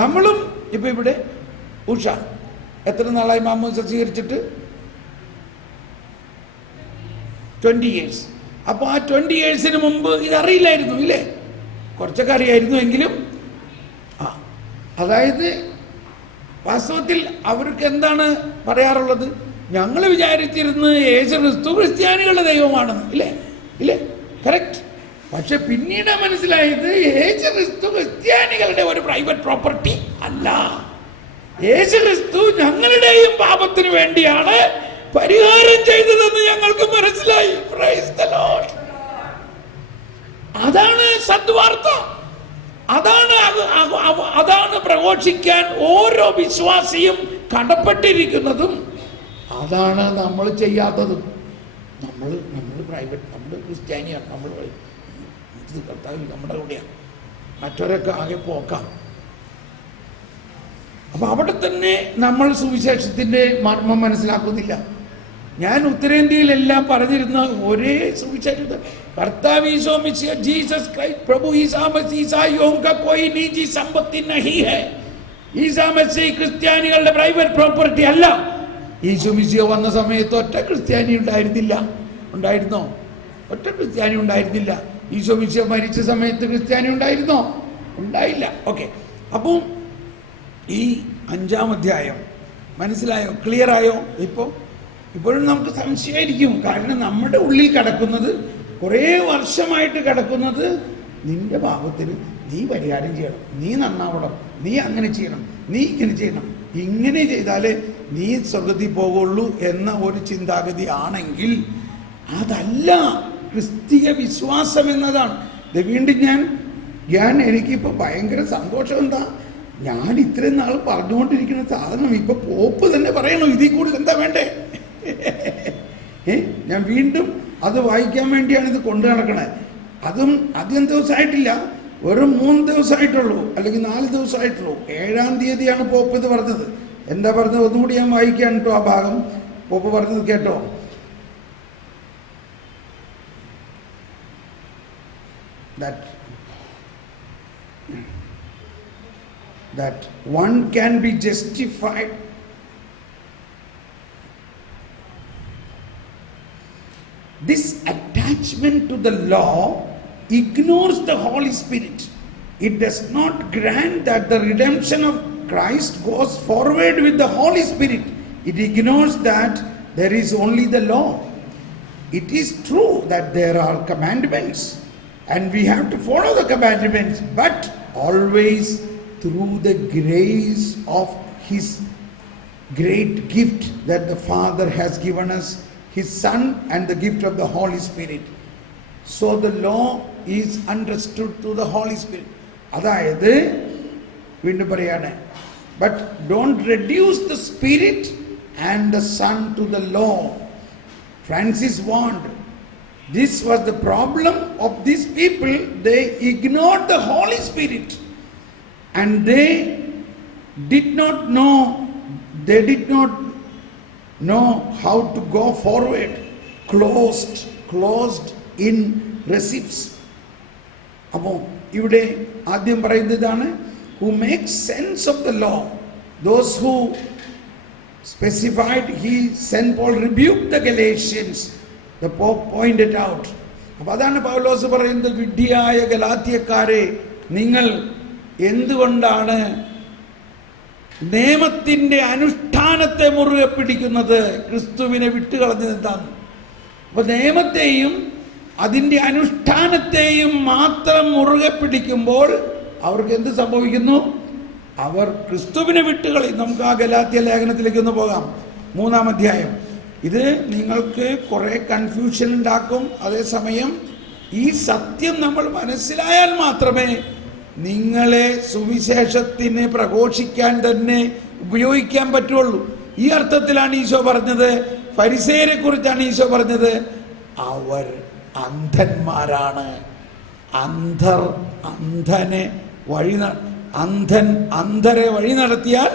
നമ്മളും ഇപ്പൊ ഇവിടെ ഉഷ എത്ര നാളായി മാമോദിസ സ്വീകരിച്ചിട്ട്? 20 years. അപ്പോൾ ആ 20 yearsന് മുമ്പ് ഇത് അറിയില്ലായിരുന്നു, ഇല്ലേ? കുറച്ചൊക്കെ അറിയായിരുന്നു എങ്കിലും അതായത് വാസ്തവത്തിൽ അവർക്ക് എന്താണ് പറയാറുള്ളത്? ഞങ്ങൾ വിചാരിച്ചിരുന്ന് യേശുക്രിസ്തു ക്രിസ്ത്യാനികളുടെ ദൈവമാണെന്ന്, ഇല്ലേ? കറക്റ്റ്. പക്ഷെ പിന്നീട് മനസ്സിലായത് യേശുക്രിസ്തു ക്രിസ്ത്യാനികളുടെ ഒരു പ്രൈവറ്റ് പ്രോപ്പർട്ടി അല്ല. യേശുക്രിസ്തു ഞങ്ങളുടെയും പാപത്തിന് വേണ്ടിയാണ് പരിഹാരം ചെയ്തതെന്ന് ഞങ്ങൾക്ക് മനസ്സിലായി. Praise the Lord. അതാണ് സദ്വാർത്ത. അതാണ് പ്രഘോഷിക്കാൻ ഓരോ വിശ്വാസിയും കടപ്പെട്ടിരിക്കുന്നതും. അതാണ് നമ്മൾ ചെയ്യാത്തതും. നമ്മൾ പ്രൈവറ്റ്, നമ്മൾ ക്രിസ്ത്യാനിയാണ്, നമ്മൾ കർത്താവ് നമ്മുടെ കൂടെയാണ്, മറ്റവരൊക്കെ ആകെ പോക്കാം. അപ്പൊ അവിടെ തന്നെ നമ്മൾ സുവിശേഷത്തിന്റെ മർമ്മം മനസ്സിലാക്കുന്നില്ല. ഞാൻ ഉത്തരേന്ത്യയിലെല്ലാം പറഞ്ഞിരുന്ന ഒരേ സുവിശേഷം, കർത്താവ് ഈശോ മിശിഹ ജീസസ് ക്രൈസ്റ്റ് പ്രഭു ഈസാ മസീഹ് ईसाइयों का कोई निजी संपत्ति नहीं है. ഈസാ മസീഹ് ക്രിസ്ത്യാനികളുടെ പ്രൈവറ്റ് പ്രോപ്പർട്ടി അല്ല. ഈശോ മിശിഹ വന്ന സമയത്ത് ഒറ്റ ക്രിസ്ത്യാനി ഉണ്ടായിരുന്നോ? ഒറ്റ ക്രിസ്ത്യാനി ഉണ്ടായിരുന്നില്ല. ഈശോ മിശിഹ മരിച്ച സമയത്ത് ക്രിസ്ത്യാനി ഉണ്ടായിരുന്നോ? ഉണ്ടായില്ല. ഓക്കെ, അപ്പോൾ ഈ 5-ാം അധ്യായം മനസ്സിലായോ? ക്ലിയർ ആയോ? ഇപ്പോഴും നമുക്ക് സംശയമായിരിക്കും. കാരണം നമ്മുടെ ഉള്ളിൽ കിടക്കുന്നത്, കുറേ വർഷമായിട്ട് കിടക്കുന്നത്, നിന്റെ പാപത്തിന് നീ പരിഹാരം ചെയ്യണം, നീ നന്നാവണം, നീ അങ്ങനെ ചെയ്യണം, നീ ഇങ്ങനെ ചെയ്യണം, ഇങ്ങനെ ചെയ്താലേ നീ സ്വർഗത്തിൽ പോകുള്ളൂ എന്ന ഒരു ചിന്താഗതി ആണെങ്കിൽ അതല്ല ക്രിസ്തീയ വിശ്വാസം എന്നതാണ്. വീണ്ടും ഞാൻ എനിക്കിപ്പോൾ ഭയങ്കര സന്തോഷം. എന്താ, ഞാൻ ഇത്രയും നാൾ പറഞ്ഞുകൊണ്ടിരിക്കുന്ന സാധനം ഇപ്പൊ പോപ്പ് തന്നെ പറയണോ? ഇതിൽ കൂടുതൽ എന്താ വേണ്ടേ? ഞാൻ വീണ്ടും അത് വായിക്കാൻ വേണ്ടിയാണ് ഇത് കൊണ്ടു നടക്കണേ. അതും അധികം ദിവസമായിട്ടില്ല, വെറും 3 ദിവസമായിട്ടുള്ളൂ, അല്ലെങ്കിൽ 4 ദിവസമായിട്ടുള്ളൂ. 7-ാം തീയതിയാണ് പോപ്പ് ഇത് പറഞ്ഞത്. എന്താ പറഞ്ഞത്? ഒന്നുകൂടി ഞാൻ വായിക്കാൻ കേട്ടോ. ആ ഭാഗം പോപ്പ് പറഞ്ഞത് കേട്ടോ. That one can be justified this attachment to the law ignores the Holy Spirit. It does not grant that the redemption of Christ goes forward with the Holy Spirit. It ignores that there is only the law. It is true that there are commandments and we have to follow the commandments, but always through the grace of His great gift that the Father has given us, His Son, and the gift of the Holy Spirit. So the law is understood through the Holy Spirit. അതായത് വീണ്ടും പറയാണ്, but don't reduce the Spirit and the Son to the law. Francis warned, this was the problem of these people. They ignored the Holy Spirit. And they did not know how to go forward, closed in receipts. അപ്പോൾ ഇവിടെ ആദ്യം പറയുന്നതാണ്, who makes sense of the law. Those who specified, St. Paul rebuked the Galatians. The Pope pointed out. അപ്പോൾ അതാണ് പൗലോസ് പറയുന്നത്, വിഡ്ഢിയായ ഗലാത്യക്കാരെ, നിങ്ങൾ എന്തുകൊണ്ടാണ് നിയമത്തിൻ്റെ അനുഷ്ഠാനത്തെ മുറുകെ പിടിക്കുന്നത്? ക്രിസ്തുവിനെ വിട്ടുകളഞ്ഞത് എന്താണ്? അപ്പോൾ നിയമത്തെയും അതിൻ്റെ അനുഷ്ഠാനത്തെയും മാത്രം മുറുകെ പിടിക്കുമ്പോൾ അവർക്ക് എന്ത് സംഭവിക്കുന്നു? അവർ ക്രിസ്തുവിനെ വിട്ടുകളയും. നമുക്ക് ആ ഗലാത്യ ലേഖനത്തിലേക്ക് ഒന്ന് പോകാം, 3-ാം അധ്യായം. ഇത് നിങ്ങൾക്ക് കുറേ കൺഫ്യൂഷൻ ഉണ്ടാക്കും. അതേസമയം ഈ സത്യം നമ്മൾ മനസ്സിലായാൽ മാത്രമേ നിങ്ങളെ സുവിശേഷത്തിന് പ്രഘോഷിക്കാൻ തന്നെ ഉപയോഗിക്കാൻ പറ്റുള്ളൂ. ഈ അർത്ഥത്തിലാണ് ഈശോ പറഞ്ഞത്, ഫരിസേയരെ കുറിച്ചാണ് ഈശോ പറഞ്ഞത്, അവർ അന്ധന്മാരാണ്. അന്ധരെ വഴി നടത്തിയാൽ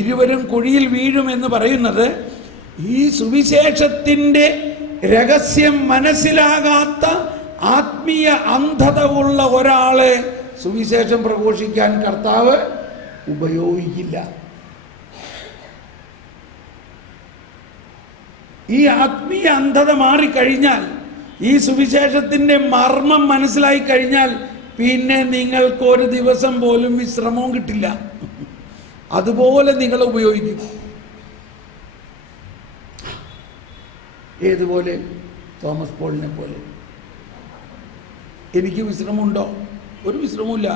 ഇരുവരും കുഴിയിൽ വീഴുമെന്ന് പറയുന്നത്, ഈ സുവിശേഷത്തിൻ്റെ രഹസ്യം മനസ്സിലാകാത്ത ആത്മീയ അന്ധത ഉള്ള ഒരാളെ സുവിശേഷം പ്രഘോഷിക്കാൻ കർത്താവ് ഉപയോഗിക്കില്ല. ഈ ആത്മീയ അന്ധത മാറിക്കഴിഞ്ഞാൽ, ഈ സുവിശേഷത്തിൻ്റെ മർമ്മം മനസ്സിലായി കഴിഞ്ഞാൽ, പിന്നെ നിങ്ങൾക്ക് ഒരു ദിവസം പോലും വിശ്രമവും കിട്ടില്ല. അതുപോലെ നിങ്ങൾ ഉപയോഗിക്കും. ഏതുപോലെ? തോമസ് പോളിനെ പോലെ. എനിക്ക് വിശ്രമമുണ്ടോ? ഒരു വിശ്രമമില്ല.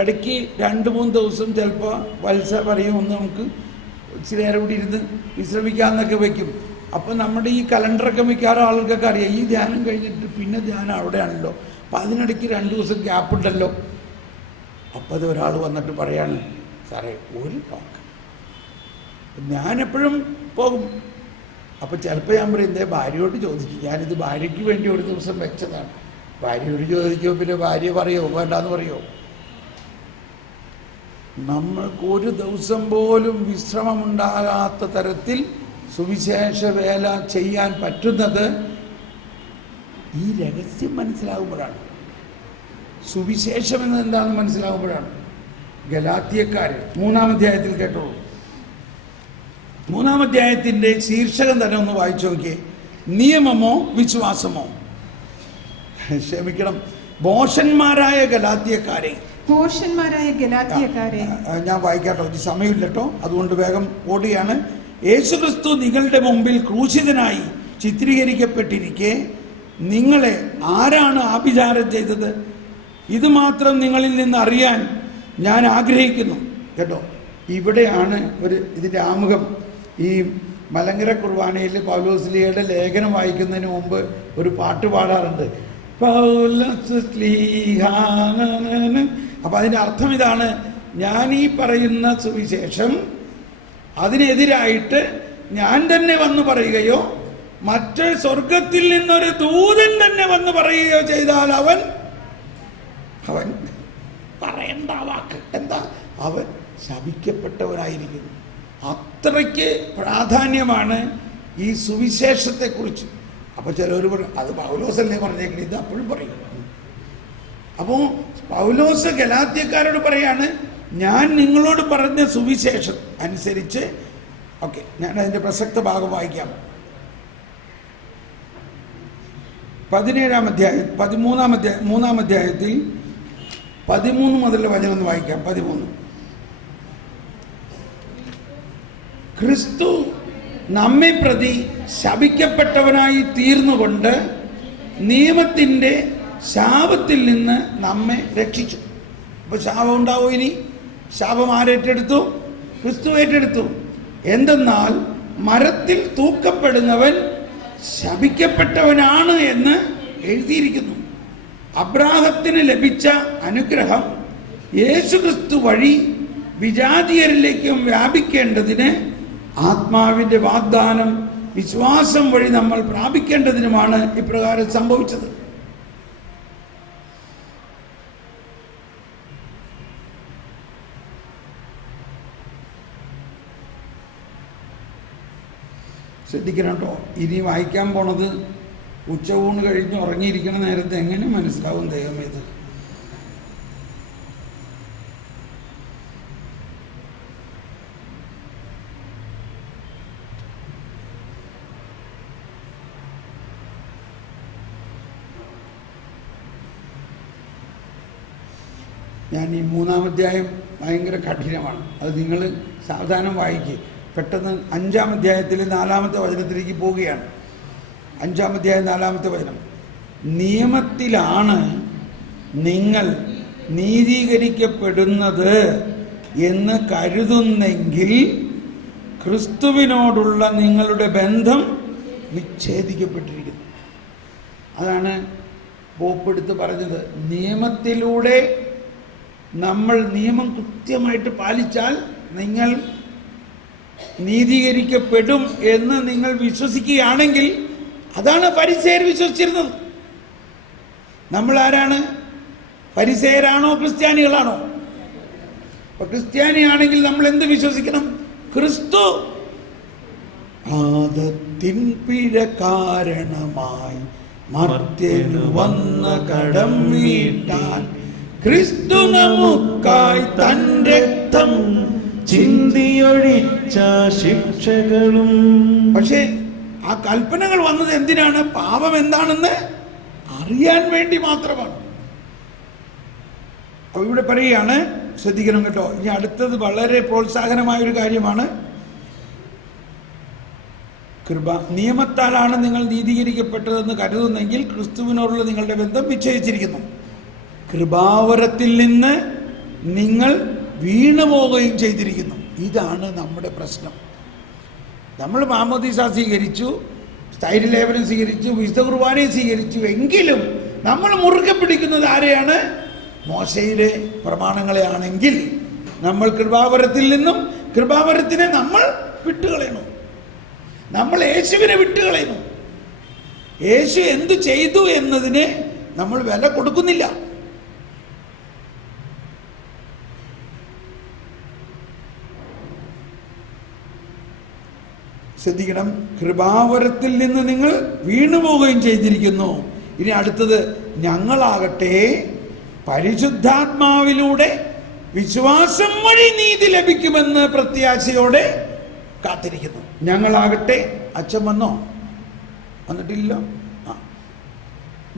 ഇടയ്ക്ക് 2-3 ദിവസം ചിലപ്പോൾ വത്സ പറയും, ഒന്ന് നമുക്ക് ഇച്ചിരി നേരം കൂടി ഇരുന്ന് വിശ്രമിക്കാമെന്നൊക്കെ വയ്ക്കും. അപ്പം നമ്മുടെ ഈ കലണ്ടറൊക്കെ മിക്കാറും ആളുകൾക്കൊക്കെ അറിയാം, ഈ ധ്യാനം കഴിഞ്ഞിട്ട് പിന്നെ ധ്യാനം അവിടെയാണല്ലോ, അപ്പം അതിനിടയ്ക്ക് 2 ദിവസം ഗ്യാപ്പുണ്ടല്ലോ. അപ്പം അത് ഒരാൾ വന്നിട്ട് പറയാണ്, സാറേ ഒരു ടോക്ക്. ഞാനെപ്പോഴും പോകും. അപ്പം ചിലപ്പോൾ ഞാൻ പറയും, എന്തേ ഭാര്യയോട് ചോദിക്കും, ഞാനിത് ഭാര്യയ്ക്ക് വേണ്ടി ഒരു ദിവസം വെച്ചതാണ്. ഭാര്യയോട് ചോദിക്കുമോ, പിന്നെ ഭാര്യ പറയുമോ വേണ്ടാന്ന് പറയുമോ? നമ്മൾക്ക് ഒരു ദിവസം പോലും വിശ്രമമുണ്ടാകാത്ത തരത്തിൽ സുവിശേഷ വേല ചെയ്യാൻ പറ്റുന്നത് ഈ രഹസ്യം മനസ്സിലാകുമ്പോഴാണ്. സുവിശേഷം എന്നത് എന്താണെന്ന് മനസ്സിലാകുമ്പോഴാണ്. ഗലാത്യക്കാർ 3-ാം അധ്യായത്തിൽ കേട്ടോളൂ. 3-ാം അധ്യായത്തിൻ്റെ ശീർഷകം തന്നെ ഒന്ന് വായിച്ചു നോക്കിയേ. നിയമമോ വിശ്വാസമോ? ക്ഷമിക്കണം, ഭോഷന്മാരായ ഗലാത്യക്കാരെ. ഞാൻ വായിക്കാട്ടോ, ഇത് സമയമില്ലട്ടോ, അതുകൊണ്ട് വേഗം ഓടുകയാണ്. യേശുക്രിസ്തു നിങ്ങളുടെ മുമ്പിൽ ക്രൂശിതനായി ചിത്രീകരിക്കപ്പെട്ടിരിക്കെ നിങ്ങളെ ആരാണ് ആഭിചാരം ചെയ്തത്? ഇത് മാത്രം നിങ്ങളിൽ നിന്ന് അറിയാൻ ഞാൻ ആഗ്രഹിക്കുന്നു. കേട്ടോ, ഇവിടെയാണ് ഇതിൻ്റെ ആമുഖം. ഈ മലങ്കര കുർബാനയിൽ പൗലോസ്ലീഹയുടെ ലേഖനം വായിക്കുന്നതിന് മുമ്പ് ഒരു പാട്ട് പാടാറുണ്ട്. പൗലോസ് ശ്ലീഹ. അപ്പൊ അതിന്റെ അർത്ഥം ഇതാണ്, ഞാൻ ഈ പറയുന്ന സുവിശേഷം അതിനെതിരായിട്ട് ഞാൻ തന്നെ വന്നു പറയുകയോ മറ്റ് സ്വർഗത്തിൽ നിന്നൊരു ദൂതൻ തന്നെ വന്ന് പറയുകയോ ചെയ്താൽ അവൻ പറയേണ്ട വാക്ക് എന്താ? അവൻ ശപിക്കപ്പെട്ടവനായിരിക്കുന്നു. അത്രയ്ക്ക് പ്രാധാന്യമാണ് ഈ സുവിശേഷത്തെക്കുറിച്ച്. അപ്പോൾ ചിലർ പറയും അത് പൗലോസല്ലേ പറഞ്ഞേക്കണേ, ഇത് അപ്പോഴും പറയും. അപ്പോൾ പൗലോസ് ഗലാത്യക്കാരോട് പറയാണ്, ഞാൻ നിങ്ങളോട് പറഞ്ഞ സുവിശേഷം അനുസരിച്ച്. ഓക്കെ, ഞാൻ അതിൻ്റെ പ്രസക്ത ഭാഗം വായിക്കാം. 17-ാം അധ്യായം 3-ാം അധ്യായത്തിൽ 13 മുതലുള്ള വചനം ഒന്ന് വായിക്കാം. 13. ക്രിസ്തു നമ്മെ പ്രതി ശപിക്കപ്പെട്ടവനായി തീർന്നുകൊണ്ട് നിയമത്തിൻ്റെ ശാപത്തിൽ നിന്ന് നമ്മെ രക്ഷിച്ചു. അപ്പോൾ ശാപം ഉണ്ടാവും. ഇനി ശാപം ആരേറ്റെടുത്തു? ക്രിസ്തു ഏറ്റെടുത്തു. എന്തെന്നാൽ മരത്തിൽ തൂക്കപ്പെടുന്നവൻ ശപിക്കപ്പെട്ടവനാണ് എന്ന് എഴുതിയിരിക്കുന്നു. അബ്രാഹത്തിന് ലഭിച്ച അനുഗ്രഹം യേശുക്രിസ്തു വഴി വിജാതീയരിലേക്കും വ്യാപിക്കേണ്ടതിന് ആത്മാവിൻ്റെ വാഗ്ദാനം വിശ്വാസം വഴി നമ്മൾ പ്രാപിക്കേണ്ടതിനുമാണ് ഇപ്രകാരം സംഭവിച്ചത്. ശ്രദ്ധിക്കണം കേട്ടോ. ഇനി വായിക്കാൻ പോണത് ഉച്ചയൂണ് കഴിഞ്ഞ് ഉറങ്ങിയിരിക്കുന്ന നേരത്തെ എങ്ങനെ മനസ്സിലാവും ദൈവമേ ഇത്? ഞാൻ ഈ 3-ാം അധ്യായം ഭയങ്കര കഠിനമാണ്. അത് നിങ്ങൾ സാവധാനം വായിക്കുക. പെട്ടെന്ന് 5-ാം അധ്യായത്തിൽ 4-ാമത്തെ വചനത്തിലേക്ക് പോവുകയാണ്. 5-ാം അധ്യായം 4-ാമത്തെ വചനം. നിയമത്തിലാണ് നിങ്ങൾ നീതീകരിക്കപ്പെടുന്നത് എന്ന് കരുതുന്നെങ്കിൽ ക്രിസ്തുവിനോടുള്ള നിങ്ങളുടെ ബന്ധം വിച്ഛേദിക്കപ്പെട്ടിരിക്കുന്നു. അതാണ് പോപ്പെടുത്ത് പറഞ്ഞത്. നിയമത്തിലൂടെ നമ്മൾ നിയമം കൃത്യമായിട്ട് പാലിച്ചാൽ നിങ്ങൾ നീതീകരിക്കപ്പെടും എന്ന് നിങ്ങൾ വിശ്വസിക്കുകയാണെങ്കിൽ, അതാണ് ഫരിസേയർ വിശ്വസിച്ചിരുന്നത്. നമ്മൾ ആരാണ്? ഫരിസേയരാണോ ക്രിസ്ത്യാനികളാണോ? അപ്പൊ ക്രിസ്ത്യാനിയാണെങ്കിൽ നമ്മൾ എന്ത് വിശ്വസിക്കണം? ക്രിസ്തു പാദത്തിൻ പിഴ കാരണമായി മർത്യനു വന്ന കടം വീട്ടാൻ ക്രിസ്തു നമുക്കായി തൻ രക്തം ചിന്തിയൊഴിച്ച ശിക്ഷകളും. പക്ഷേ ആ കൽപ്പനകൾ വന്നത് എന്തിനാണ്? പാപം എന്താണെന്ന് അറിയാൻ വേണ്ടി മാത്രമാണ്. അപ്പൊ ഇവിടെ പറയുകയാണ്, ശ്രദ്ധിക്കണം കേട്ടോ. ഇനി അടുത്തത് വളരെ പ്രോത്സാഹനമായ ഒരു കാര്യമാണ്. കൃപ നിയമത്താലാണ് നിങ്ങൾ നീതീകരിക്കപ്പെട്ടതെന്ന് കരുതുന്നെങ്കിൽ ക്രിസ്തുവിനോടുള്ള നിങ്ങളുടെ ബന്ധം വിച്ഛേദിച്ചിരിക്കുന്നു. കൃപാവരത്തിൽ നിന്ന് നിങ്ങൾ വീണുപോവുകയും ചെയ്തിരിക്കുന്നു. ഇതാണ് നമ്മുടെ പ്രശ്നം. നമ്മൾ മാമോദീസ സ്വീകരിച്ചു, സ്ഥൈര്യലേപനം സ്വീകരിച്ചു, വിശുദ്ധ കുർബാനയെ സ്വീകരിച്ചു, എങ്കിലും നമ്മൾ മുറുകെ പിടിക്കുന്നത് ആരെയാണ്? മോശയിലെ പ്രമാണങ്ങളെ ആണെങ്കിൽ നമ്മൾ കൃപാവരത്തിൽ നിന്നും കൃപാവരത്തിനെ നമ്മൾ വിട്ടുകളയണം. നമ്മൾ യേശുവിനെ വിട്ടുകളയണം. യേശു എന്തു ചെയ്തു എന്നതിന് നമ്മൾ വില കൊടുക്കുന്നില്ല. ശ്രദ്ധിക്കണം. കൃപാവരത്തിൽ നിന്ന് നിങ്ങൾ വീണുപോവുകയും ചെയ്തിരിക്കുന്നു. ഇനി അടുത്തത്, ഞങ്ങളാകട്ടെ പരിശുദ്ധാത്മാവിലൂടെ വിശ്വാസം വഴി നീതി ലഭിക്കുമെന്ന് പ്രത്യാശയോടെ കാത്തിരിക്കുന്നു. ഞങ്ങളാകട്ടെ, അച്ഛൻ വന്നോ? വന്നിട്ടില്ലല്ലോ.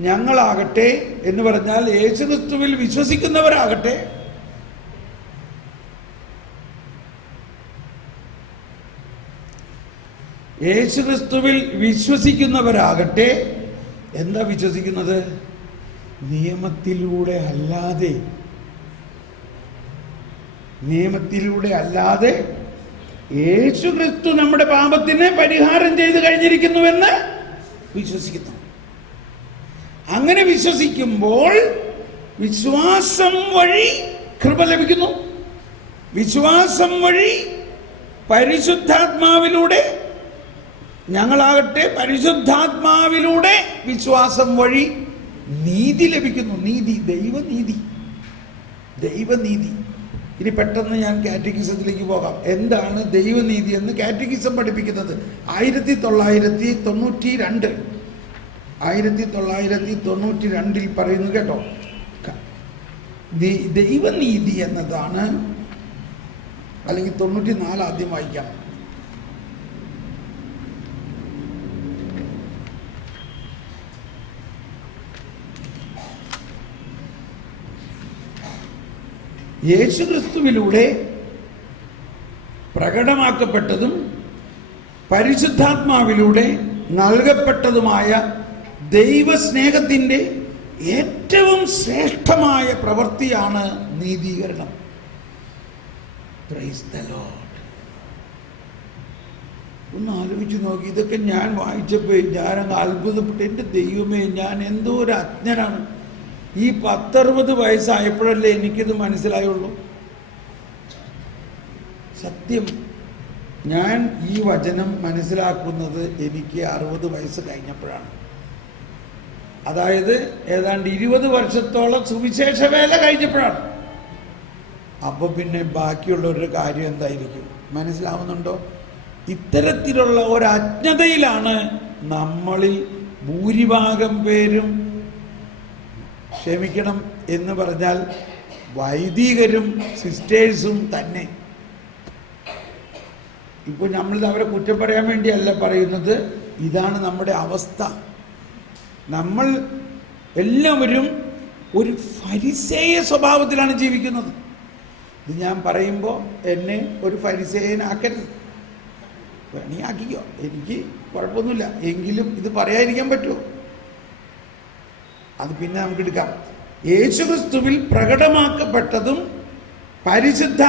ഞങ്ങളാകട്ടെ എന്ന് പറഞ്ഞാൽ യേശുക്രിസ്തുവിൽ വിശ്വസിക്കുന്നവരാകട്ടെ, യേശുക്രിസ്തുവിൽ വിശ്വസിക്കുന്നവരാകട്ടെ. എന്താ വിശ്വസിക്കുന്നത്? നിയമത്തിലൂടെ അല്ലാതെ യേശുക്രിസ്തു നമ്മുടെ പാപത്തിന് പരിഹാരം ചെയ്തു കഴിഞ്ഞിരിക്കുന്നുവെന്ന് വിശ്വസിക്കുന്നു. അങ്ങനെ വിശ്വസിക്കുമ്പോൾ വിശ്വാസം വഴി കൃപ ലഭിക്കുന്നു. വിശ്വാസം വഴി പരിശുദ്ധാത്മാവിലൂടെ, ഞങ്ങളാകട്ടെ പരിശുദ്ധാത്മാവിലൂടെ വിശ്വാസം വഴി നീതി ലഭിക്കുന്നു. നീതി, ദൈവനീതി, ദൈവനീതി. ഇനി പെട്ടെന്ന് ഞാൻ കാറ്റഗിസത്തിലേക്ക് പോകാം. എന്താണ് ദൈവനീതി എന്ന് കാറ്റഗിസം പഠിപ്പിക്കുന്നത് 1992 പറയുന്നു കേട്ടോ. ദൈവനീതി എന്നതാണ്, അല്ലെങ്കിൽ 94 ആദ്യം വായിക്കാം. യേശുക്രിസ്തുവിലൂടെ പ്രകടമാക്കപ്പെട്ടതും പരിശുദ്ധാത്മാവിലൂടെ നൽകപ്പെട്ടതുമായ ദൈവസ്നേഹത്തിൻ്റെ ഏറ്റവും ശ്രേഷ്ഠമായ പ്രവൃത്തിയാണ് നീതീകരണം. Praise the Lord. ഒന്ന് ആലോചിച്ച് നോക്കി. ഇതൊക്കെ ഞാൻ വായിച്ചപ്പോൾ ഞാനങ്ങ് അത്ഭുതപ്പെട്ടു. എൻ്റെ ദൈവമേ, ഞാൻ എന്തോ ഒരു അജ്ഞനാണ്. ഈ 10-60 വയസ്സായപ്പോഴല്ലേ എനിക്കിത് മനസ്സിലായുള്ളൂ. സത്യം, ഞാൻ ഈ വചനം മനസ്സിലാക്കുന്നത് എനിക്ക് 60 വയസ്സ് കഴിഞ്ഞപ്പോഴാണ്. അതായത് ഏതാണ്ട് 20 വർഷത്തോളം സുവിശേഷ വേല കഴിഞ്ഞപ്പോഴാണ്. അപ്പോൾ പിന്നെ ബാക്കിയുള്ളവരുടെ കാര്യം എന്തായിരിക്കും? മനസ്സിലാവുന്നുണ്ടോ? ഇത്തരത്തിലുള്ള ഒരു അജ്ഞതയിലാണ് നമ്മളിൽ ഭൂരിഭാഗം പേരും, ക്ഷമിക്കണം എന്ന് പറഞ്ഞാൽ വൈദികരും സിസ്റ്റേഴ്സും തന്നെ. ഇപ്പോൾ നമ്മൾ അവരെ കുറ്റം പറയാൻ വേണ്ടിയല്ല പറയുന്നത്, ഇതാണ് നമ്മുടെ അവസ്ഥ. നമ്മൾ എല്ലാവരും ഒരു ഫരിസേയ സ്വഭാവത്തിലാണ് ജീവിക്കുന്നത്. ഇത് ഞാൻ പറയുമ്പോൾ എന്നെ ഒരു ഫരിസേയനാക്കരുത്. വേണി ആക്കിക്കോ, എനിക്ക് കുഴപ്പമൊന്നുമില്ല. എങ്കിലും ഇത് പറയാതിരിക്കാൻ പറ്റുമോ? അത് പിന്നെ നമുക്ക് എടുക്കാം. യേശുക്രിസ്തുവിൽ പ്രകടമാക്കപ്പെട്ടതും പരിശുദ്ധ